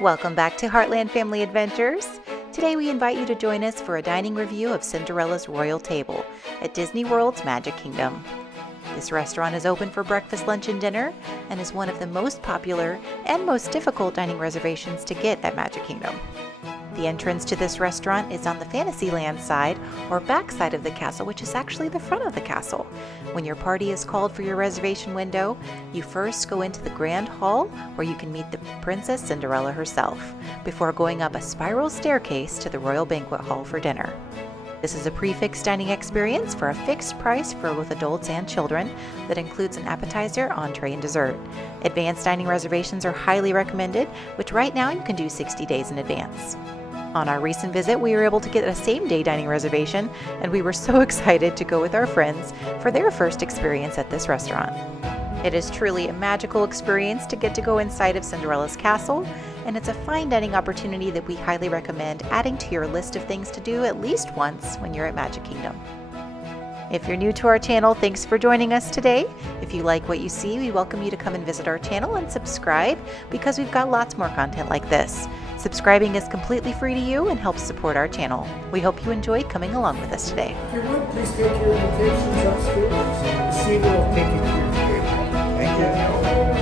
Welcome back to Heartland Family Adventures. Today we invite you to join us for a dining review of Cinderella's Royal Table at Disney World's Magic Kingdom. This restaurant is open for breakfast, lunch, and dinner and is one of the most popular and most difficult dining reservations to get at Magic Kingdom. The entrance to this restaurant is on the Fantasyland side or back side of the castle, which is actually the front of the castle. When your party is called for your reservation window, you first go into the Grand Hall where you can meet the Princess Cinderella herself, before going up a spiral staircase to the Royal Banquet Hall for dinner. This is a prix dining experience for a fixed price for both adults and children that includes an appetizer, entree, and dessert. Advanced dining reservations are highly recommended, which right now you can do 60 days in advance. On our recent visit, we were able to get a same-day dining reservation, and we were so excited to go with our friends for their first experience at this restaurant. It is truly a magical experience to get to go inside of Cinderella's castle, and it's a fine dining opportunity that we highly recommend adding to your list of things to do at least once when you're at Magic Kingdom. If you're new to our channel, thanks for joining us today. If you like what you see, we welcome you to come and visit our channel and subscribe because we've got lots more content like this. Subscribing is completely free to you and helps support our channel. We hope you enjoyed coming along with us today. If you would, please take your invitations upstairs. Steve will take you to your table. Thank you.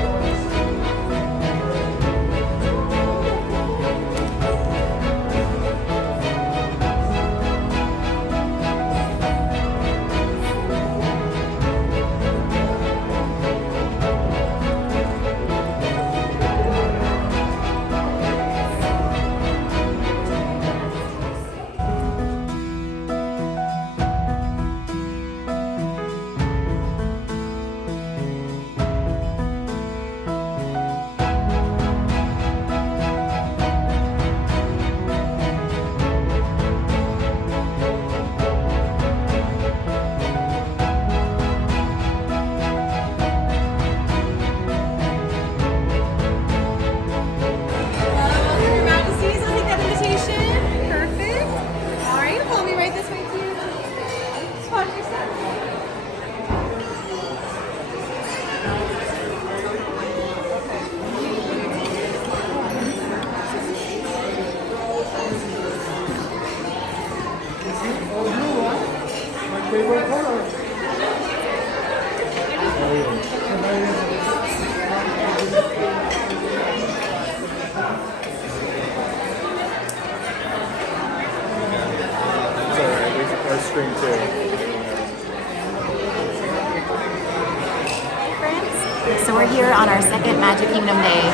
So we're here on our second Magic Kingdom day,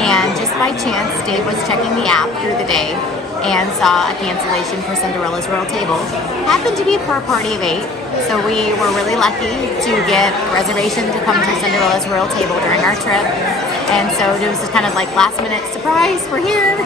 and just by chance, Dave was checking the app through the day and saw a cancellation for Cinderella's Royal Table. Happened to be for a party of 8, so we were really lucky to get a reservation to come to Cinderella's Royal Table during our trip. And so it was just kind of like last minute surprise, we're here.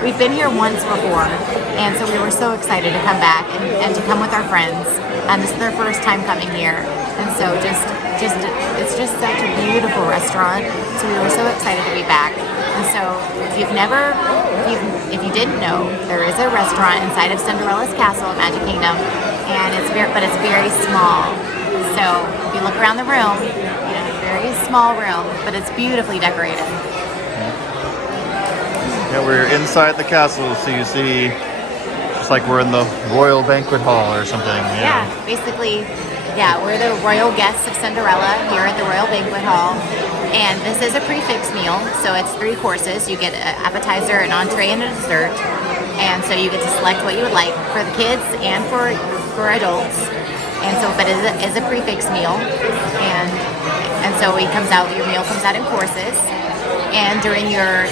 We've been here once before, and so we were so excited to come back and to come with our friends. And this is their first time coming here. And so it's just such a beautiful restaurant. So we were so excited to be back. And so if you didn't know, there is a restaurant inside of Cinderella's castle at Magic Kingdom, and it's very small. So if you look around the room, very small room, but it's beautifully decorated. Yeah, we're inside the castle, so you see, it's like we're in the Royal Banquet Hall or something. Yeah, basically, we're the royal guests of Cinderella here at the Royal Banquet Hall. And this is a prix meal, so it's 3 courses. You get an appetizer, an entree, and a dessert. And so you get to select what you would like for the kids and for adults. And so, but it is a prix meal. And so your meal comes out in courses. And during your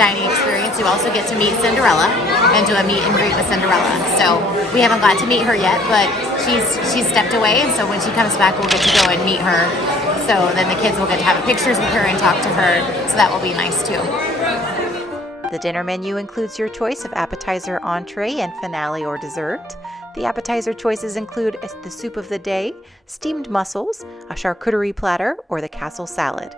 dining experience, you also get to meet Cinderella and do a meet and greet with Cinderella. So we haven't got to meet her yet, but she's stepped away, and so when she comes back, we'll get to go and meet her. So then the kids will get to have pictures with her and talk to her. So that will be nice too. The dinner menu includes your choice of appetizer, entree, and finale or dessert. The appetizer choices include the soup of the day, steamed mussels, a charcuterie platter, or the castle salad.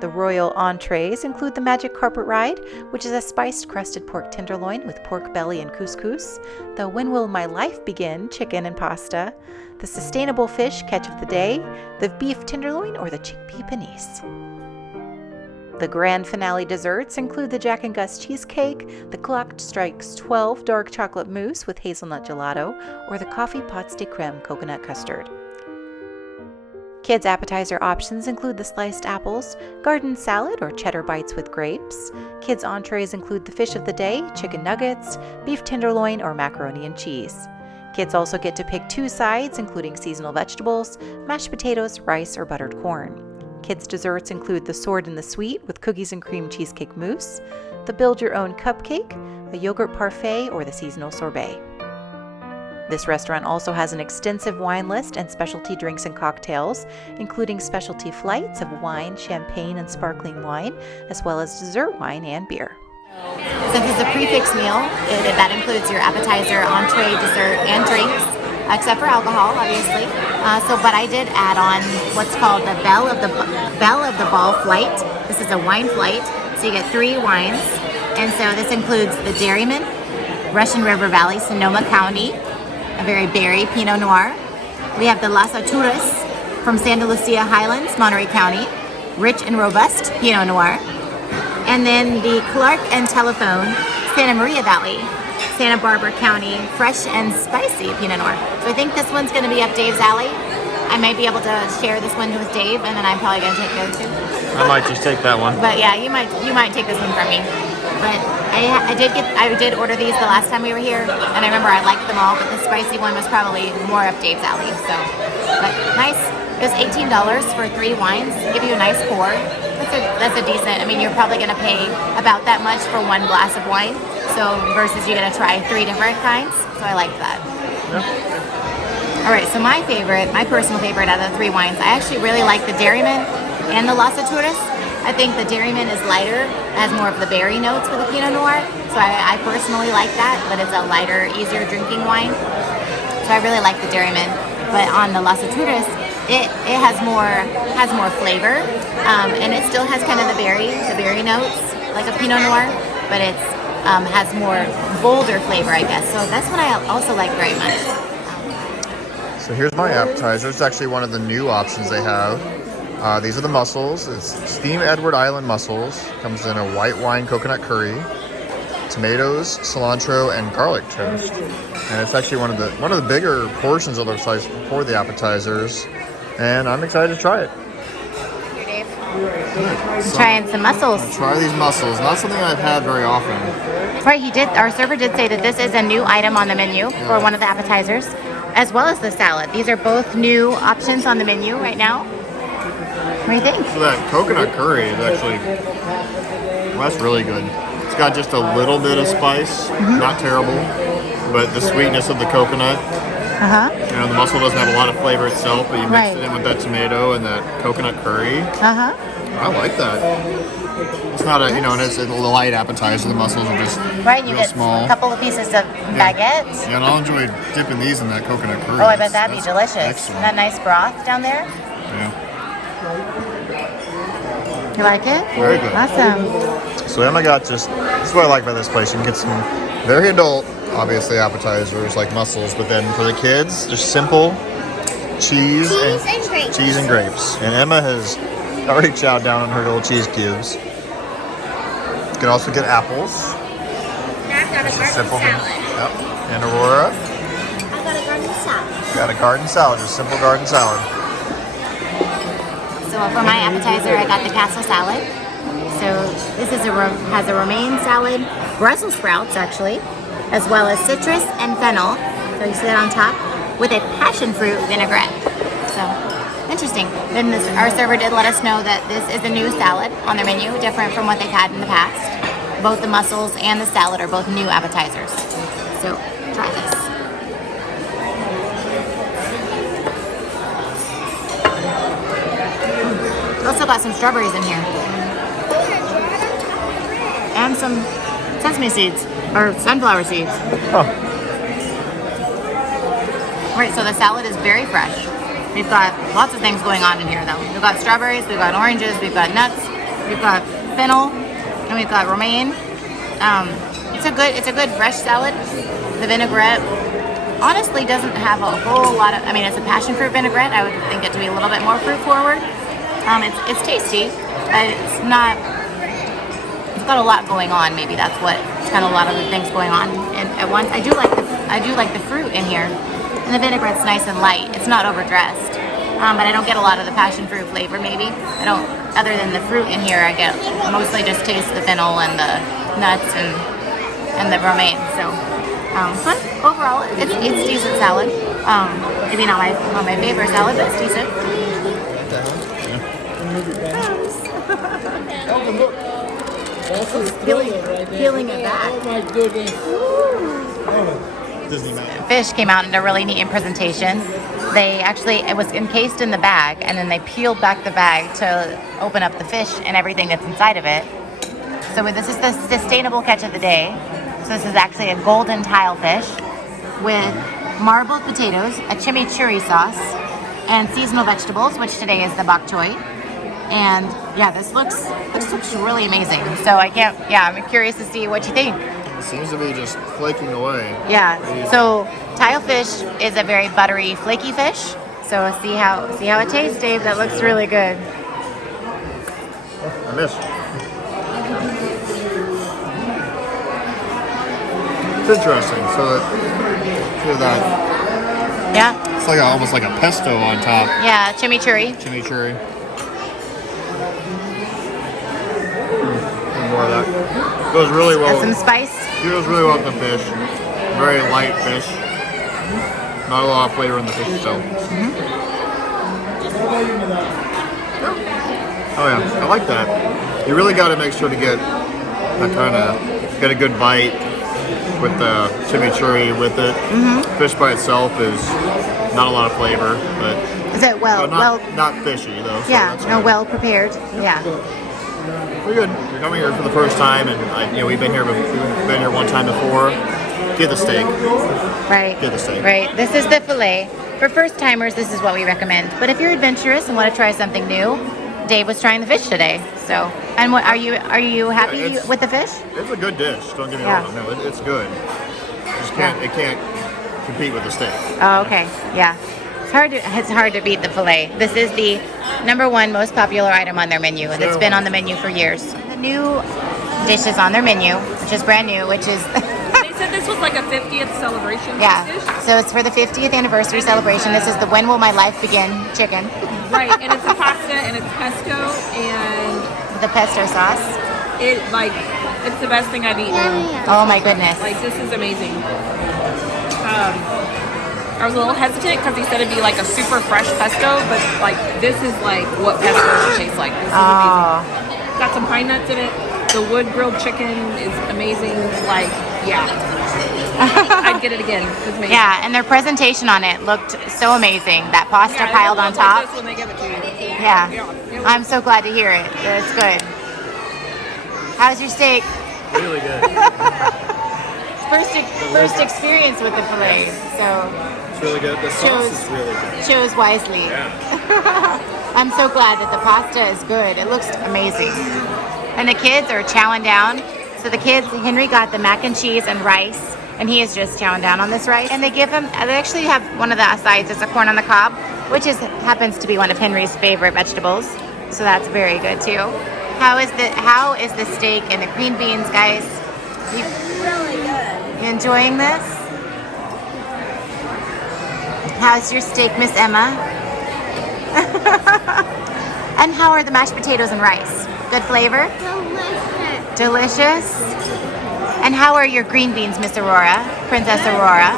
The royal entrees include the Magic Carpet Ride, which is a spiced crusted pork tenderloin with pork belly and couscous, the When Will My Life Begin chicken and pasta, the sustainable fish catch of the day, the beef tenderloin, or the chickpea panisse. The grand finale desserts include the Jack and Gus cheesecake, the Clock Strikes 12 dark chocolate mousse with hazelnut gelato, or the Coffee Pots de Creme coconut custard. Kids' appetizer options include the sliced apples, garden salad or cheddar bites with grapes. Kids' entrees include the fish of the day, chicken nuggets, beef tenderloin, or macaroni and cheese. Kids also get to pick 2 sides, including seasonal vegetables, mashed potatoes, rice, or buttered corn. Kids' desserts include the Sword and the Sweet with cookies and cream cheesecake mousse, the Build Your Own cupcake, a yogurt parfait, or the seasonal sorbet. This restaurant also has an extensive wine list and specialty drinks and cocktails, including specialty flights of wine, champagne, and sparkling wine, as well as dessert wine and beer. Since it's a prix meal, that includes your appetizer, entree, dessert, and drinks, except for alcohol, obviously. But I did add on what's called the Belle of the Ball flight. This is a wine flight, so you get 3 wines. And so this includes the Dairyman, Russian River Valley, Sonoma County, a very berry Pinot Noir. We have the Las Alturas from Santa Lucia Highlands, Monterey County, rich and robust Pinot Noir. And then the Clark and Telephone, Santa Maria Valley, Santa Barbara County, fresh and spicy Pinot Noir. So I think this one's going to be up Dave's alley. I might be able to share this one with Dave, and then I'm probably going to take those 2. I might just take that one. But yeah, you might take this one from me. But I did order these the last time we were here, and I remember I liked them all, but the spicy one was probably more up Dave's alley. So, but nice. It was $18 for 3 wines. Give you a nice pour. That's a decent. I mean, you're probably going to pay about that much for 1 glass of wine. So versus you're going to try 3 different kinds. So I like that. Yeah. All right. So my personal favorite out of the 3 wines, I actually really like the Dairyman and the Las Alturas. I think the Dairyman is lighter, has more of the berry notes with the Pinot Noir. So I personally like that, but it's a lighter, easier drinking wine. So I really like the Dairyman. But on the Las Alturas, it has more flavor, and it still has kind of the berry notes like a Pinot Noir, but it has more bolder flavor, I guess. So that's what I also like very much. So here's my appetizer. It's actually one of the new options they have. These are the mussels. It's steamed Edward Island mussels. Comes in a white wine coconut curry, tomatoes, cilantro, and garlic toast. And it's actually one of the bigger portions of their size for the appetizers. And I'm excited to try it. Here, Dave. I'm trying some mussels. Try these mussels. Not something I've had very often. Right, our server did say that this is a new item on the menu for one of the appetizers, as well as the salad. These are both new options on the menu right now. What do you think? So that coconut curry is actually, that's really good. It's got just a little bit of spice, not terrible, but the sweetness of the coconut. You know, the mussel doesn't have a lot of flavor itself, but you mix it in with that tomato and that coconut curry. I like that. It's not and it's a light appetizer. The mussels are just you real get small. a couple of pieces of baguettes. Yeah, and I'll enjoy dipping these in that coconut curry. Oh, I bet that'd be delicious. Excellent. That nice broth down there. Yeah. You like it? Very good. Awesome. So Emma got this is what I like about this place. You can get some very adult, obviously, appetizers like mussels, but then for the kids, just simple cheese and grapes. And Emma has already chowed down on her little cheese cubes. You can also get apples. I've got a garden salad. Yep. And Aurora I've got a garden salad. got a garden salad, just simple garden salad. So for my appetizer, I got the castle salad. So this is has a romaine salad, Brussels sprouts actually, as well as citrus and fennel. So you see that on top with a passion fruit vinaigrette. So interesting. Then our server did let us know that this is a new salad on their menu, different from what they've had in the past. Both the mussels and the salad are both new appetizers. So try this. Also got some strawberries in here. And some sesame seeds, or sunflower seeds. Right, so the salad is very fresh. We've got lots of things going on in here though. We've got strawberries, we've got oranges, we've got nuts, we've got fennel, and we've got romaine. It's a good fresh salad. The vinaigrette honestly doesn't have a whole lot of, it's a passion fruit vinaigrette. I would think it to be a little bit more fruit forward. It's tasty, but it's not it's got a lot going on. Maybe that's what it's got a lot of the things going on. And at once, I do like the fruit in here, and the vinaigrette's nice and light. It's not overdressed, but I don't get a lot of the passion fruit flavor. Maybe I don't. Other than the fruit in here, I get mostly just taste the fennel and the nuts and the romaine. So, but overall, it's decent salad. Maybe not my favorite salad, but it's decent. Peeling it back. Oh my goodness. Disney Mountain. Fish came out in a really neat presentation. It was encased in the bag, and then they peeled back the bag to open up the fish and everything that's inside of it. So this is the sustainable catch of the day. So this is actually a golden tile fish with marbled potatoes, a chimichurri sauce, and seasonal vegetables, which today is the bok choy. And yeah, this looks really amazing. So I'm curious to see what you think. It seems to be just flaking away. Yeah. So tile fish is a very buttery, flaky fish. So see how it tastes, Dave. That looks really good. I missed. It's interesting. So that Yeah. it's like almost like a pesto on top. Yeah. Chimichurri. Chimichurri. More of that. Goes really well. Some spice. It goes really well with the fish. Very light fish. Not a lot of flavor in the fish itself. Oh yeah, I like that. You really got to make sure to get a good bite with the chimichurri with it. Fish by itself is not a lot of flavor, but Is it not fishy though. So yeah, that's no, good. well prepared. Yeah. We're good. You're coming here for the first time, and we've been here one time before. Get the steak. Right. Get the steak. Right. This is the fillet. For first timers, this is what we recommend. But if you're adventurous and want to try something new, Dave was trying the fish today. So, and what are you happy it's- with the fish? It's a good dish. Don't get me Yeah. wrong. No, it's good. It can't compete with the steak. Oh, okay. Yeah. It's hard to beat the fillet. This is the #1 most popular item on their menu, and it's been on the menu for years. The new dishes on their menu, which is brand new, which is They said this was like a 50th celebration yeah. dish. So it's for the 50th anniversary celebration. This is the When Will My Life Begin chicken. Right, and it's a pasta and it's pesto and The pesto sauce. it's the best thing I've eaten. Oh my goodness. Like, this is amazing. I was a little hesitant because he said it'd be like a super fresh pesto, but like this is like what pesto should taste like. This is amazing. Got some pine nuts in it. The wood grilled chicken is amazing. Like, yeah. I'd get it again. It's amazing. Yeah, and their presentation on it looked so amazing. That pasta Yeah, piled it'll on look like top. this when they give it to you. Yeah. Yeah. I'm so glad to hear it. It's good. How's your steak? Really good. First experience with the fillet, so It's really good. The sauce is really good. chose wisely. I'm so glad that the pasta is good. It looks amazing. And the kids are chowing down. So the kids, Henry got the mac and cheese and rice, and he is just chowing down on this rice. And they actually have one of the sides is a corn on the cob, which happens to be one of Henry's favorite vegetables. So that's very good too. How is the steak and the green beans, guys? Really good. You enjoying this? How's your steak, Miss Emma? And how are the mashed potatoes and rice? Good flavor? Delicious. Delicious? And how are your green beans, Miss Aurora? Princess Aurora?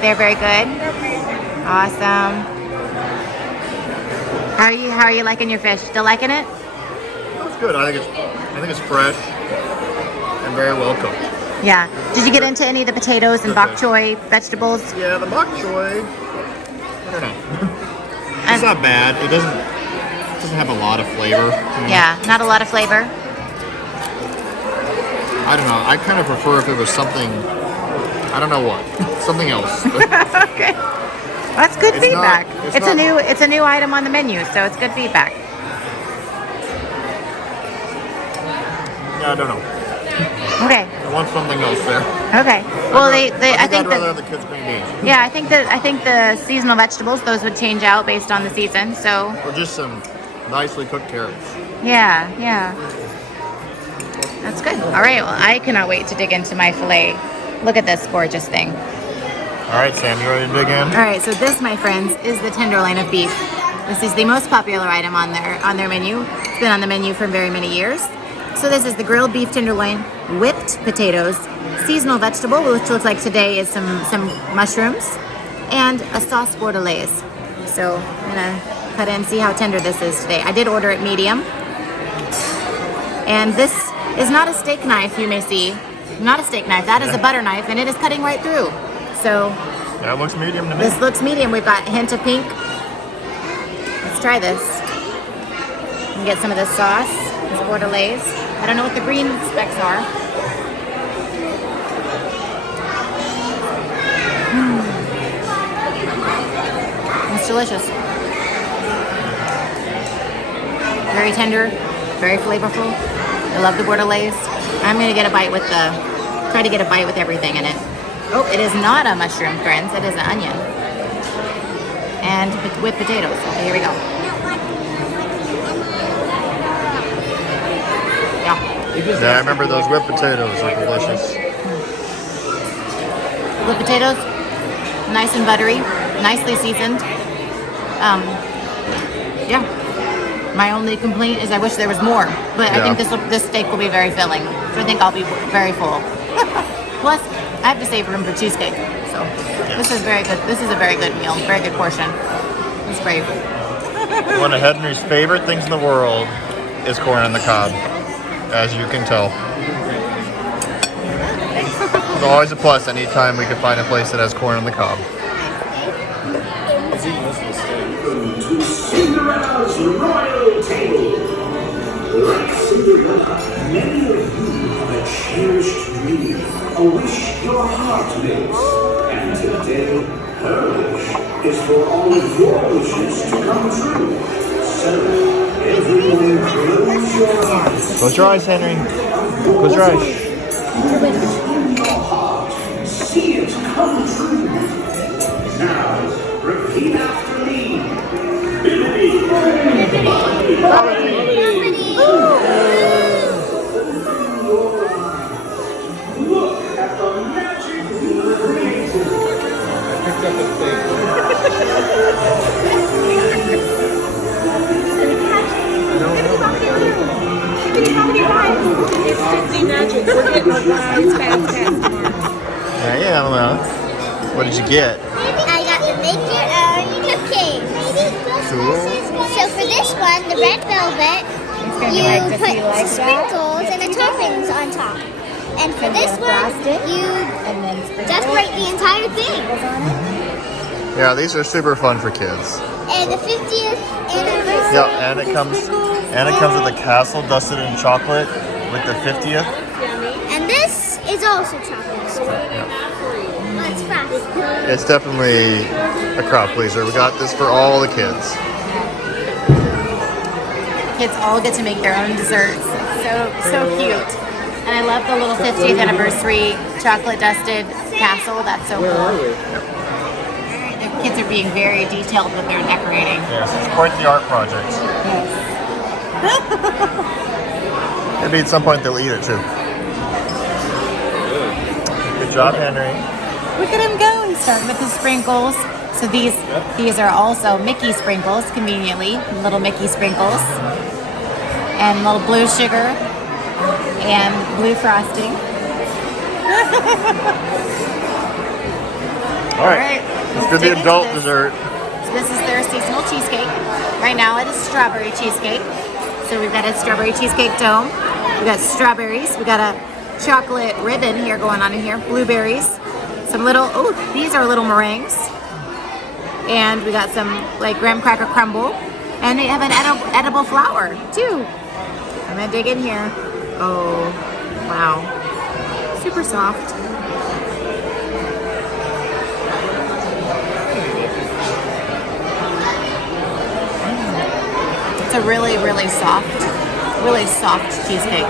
They're very good? Awesome. How are you liking your fish? Still liking it? It's good. I think it's fresh and very well cooked. Yeah. Did you get into any of the potatoes and bok choy vegetables? Yeah, the bok choy. I don't know. It's not bad. It doesn't have a lot of flavor. Yeah, not a lot of flavor. I don't know. I kind of prefer if it was something. I don't know what. Something else. Okay. That's good It's feedback. not- It's a new item on the menu, so it's good feedback. Yeah, I don't know. Okay. I want something else there. Okay. Well, I I'd think rather that have the kids' green beans. yeah, I think the seasonal vegetables, those would change out based on the season. So Or just some nicely cooked carrots. yeah. That's good. All right, well, I cannot wait to dig into my filet. Look at this gorgeous thing. All right, Sam, you ready to dig in? All right, so this, my friends, is the tenderloin of beef. This is the most popular item on their menu. It's been on the menu for very many years. So this is the grilled beef tenderloin, whipped potatoes, seasonal vegetable, which looks like today is some mushrooms, and a sauce bordelaise. So I'm gonna cut in and see how tender this is today. I did order it medium. And this is not a steak knife, you may see. Not a steak knife, that is a butter knife, and it is cutting right through. So That looks medium to me. this looks medium. We've got a hint of pink. Let's try this. And get some of this sauce, this bordelaise. I don't know what the green specks are. It's delicious. Very tender, very flavorful. I love the bordelaise. I'm gonna get a bite with try to get a bite with everything in it. Oh, it is not a mushroom, friends. It is an onion. And with potatoes. Okay, here we go. Yeah. Yeah, I remember those whipped potatoes are delicious. With potatoes, nice and buttery, nicely seasoned. Yeah. My only complaint is I wish there was more, but I think this steak will be very filling. So I think I'll be very full. Plus, I have to save room for cheesecake. So this is very good. This is a very good meal, very good portion. It's great. One of Henry's favorite things in the world is corn on the cob, as you can tell. It's always a plus anytime we can find a place that has corn on the cob. Cinderella's royal table. Like Cinderella, many of you have a cherished dream, a wish your heart makes. And today, her wish is for all of your wishes to come true. So, everyone close your eyes. Close your eyes, Henry. Close your eyes. In your heart, see it come true. Now, repeat after me. Look at the magic we created. Picked up a thing. It's Disney magic. We're getting our guys fast tomorrow. Yeah, well, what did you get? I got the make your own cupcake. Cool. So for this one, the red velvet, you put sprinkles and the toppings on top. And for this one, you decorate the entire thing. Yeah, these are super fun for kids. And the 50th anniversary. Yep, and it comes with a castle dusted in chocolate with the 50th. And this is also chocolate. That's fast. It's definitely a crowd pleaser. We got this for all the kids. Kids all get to make their own desserts. It's so cute. And I love the little 50th anniversary chocolate dusted castle. That's so cool. The kids are being very detailed with their decorating. Yes, it's quite the art project. Maybe at some point they'll eat it too. Good job, Henry. Look at him go. He's starting with the sprinkles. So these are also Mickey sprinkles, conveniently. Little Mickey sprinkles. And little blue sugar. And blue frosting. All right. Let's do the adult dessert. So this is their seasonal cheesecake. Right now it is strawberry cheesecake. So we've got a strawberry cheesecake dome. We've got strawberries. We got a chocolate ribbon here going on in here. Blueberries. Some little, these are little meringues. And we got some like graham cracker crumble. And they have an edible flour too. I'm gonna dig in here. Oh, wow. Super soft. It's a really, really soft cheesecake.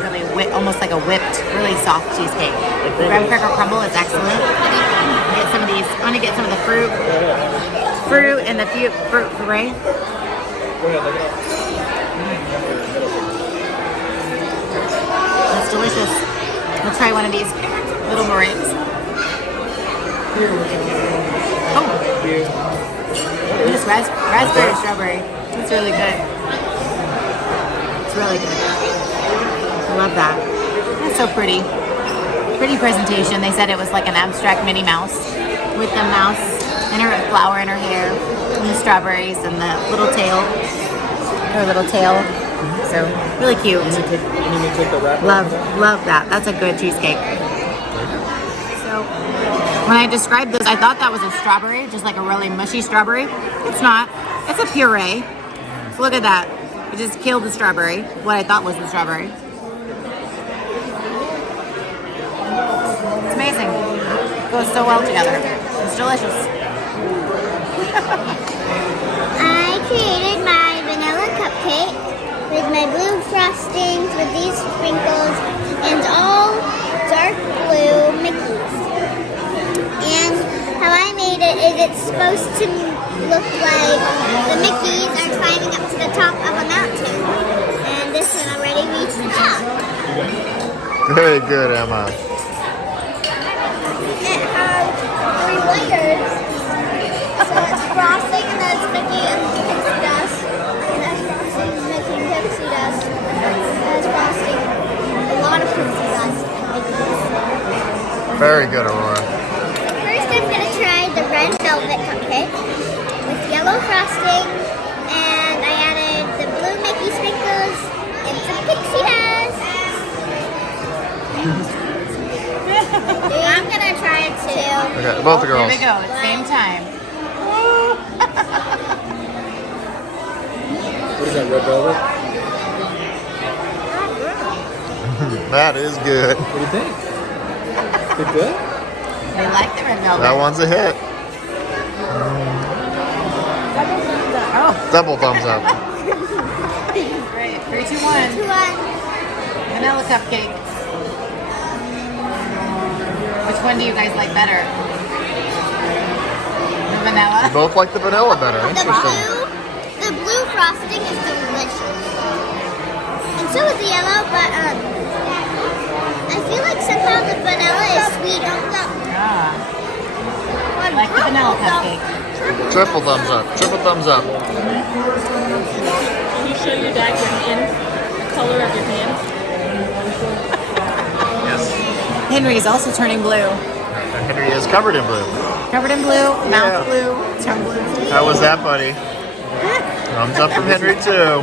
Really almost like a whipped, really soft cheesecake. The graham cracker crumble is excellent. Get some of these. I'm gonna get some of the fruit and the fruit puree. It's delicious. I'll try one of these little meringues. Oh, just raspberry strawberry. It's really good. It's really good. I love that. That's so pretty. Pretty presentation. They said it was like an abstract Minnie Mouse with the mouse and her flower in her hair and the strawberries and the little tail. Her little tail. So really cute. Love that. That's a good cheesecake. So when I described this, I thought that was a strawberry, just like a really mushy strawberry. It's not. It's a puree. So look at that. It just killed the strawberry. What I thought was the strawberry. It's amazing. It goes so well together. It's delicious. I created my vanilla cupcake with my blue frostings with these sprinkles and all dark blue Mickeys. And how I made it is it's supposed to look like the Mickeys are climbing up to the top of a mountain. And this one already reached the top. Very good, Emma. It has 3 layers. So it's frosting and then it's Mickey and pixie dust. And that's frosting, Mickey and pixie dust. And it's frosting, a lot of pixie dust and Mickey dust. Very good, Aurora. First I'm going to try the red velvet cupcake with yellow frosting. And I added the blue Mickey sprinkles and some pixie dust. I'm going to try it too. Okay, both the Here girls. we go. At the same time. What is that, red velvet? That is good. What do you think? Is it good? They like the red velvet. That one's a hit. Oh, Double thumbs up. great. 3, 2, 1. 2-1. Vanilla cupcake. Which one do you guys like better? The vanilla? You both like the vanilla better. Interesting. The blue frosting is delicious. And so is the yellow, but I feel like somehow the vanilla is sweeter. Ah, I like the vanilla cupcake. Triple thumbs up. Triple thumbs up. Can you show your diagram in the color of your hands? Yes. Henry is also turning blue. Henry is covered in blue. Covered in blue, mouth blue, tongue blue. How was that, buddy? Thumbs up from Henry, too.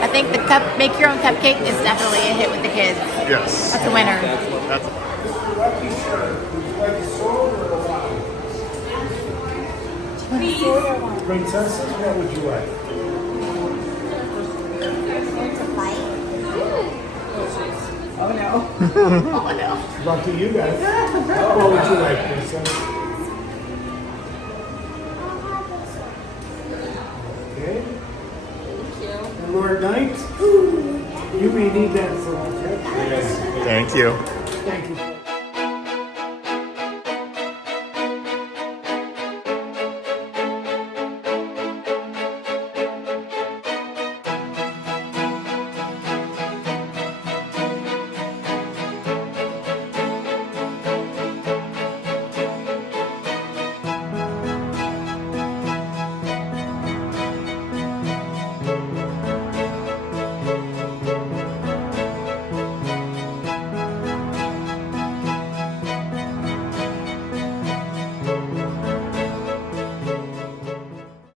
I think the make your own cupcake is definitely a hit with the kids. Yes. That's a winner. That's Princesses, what would you like? Oh no. Lucky you guys. What would you like, princess? Okay. And Lord Knight, you may need that for our trip. Thank you. Thank you.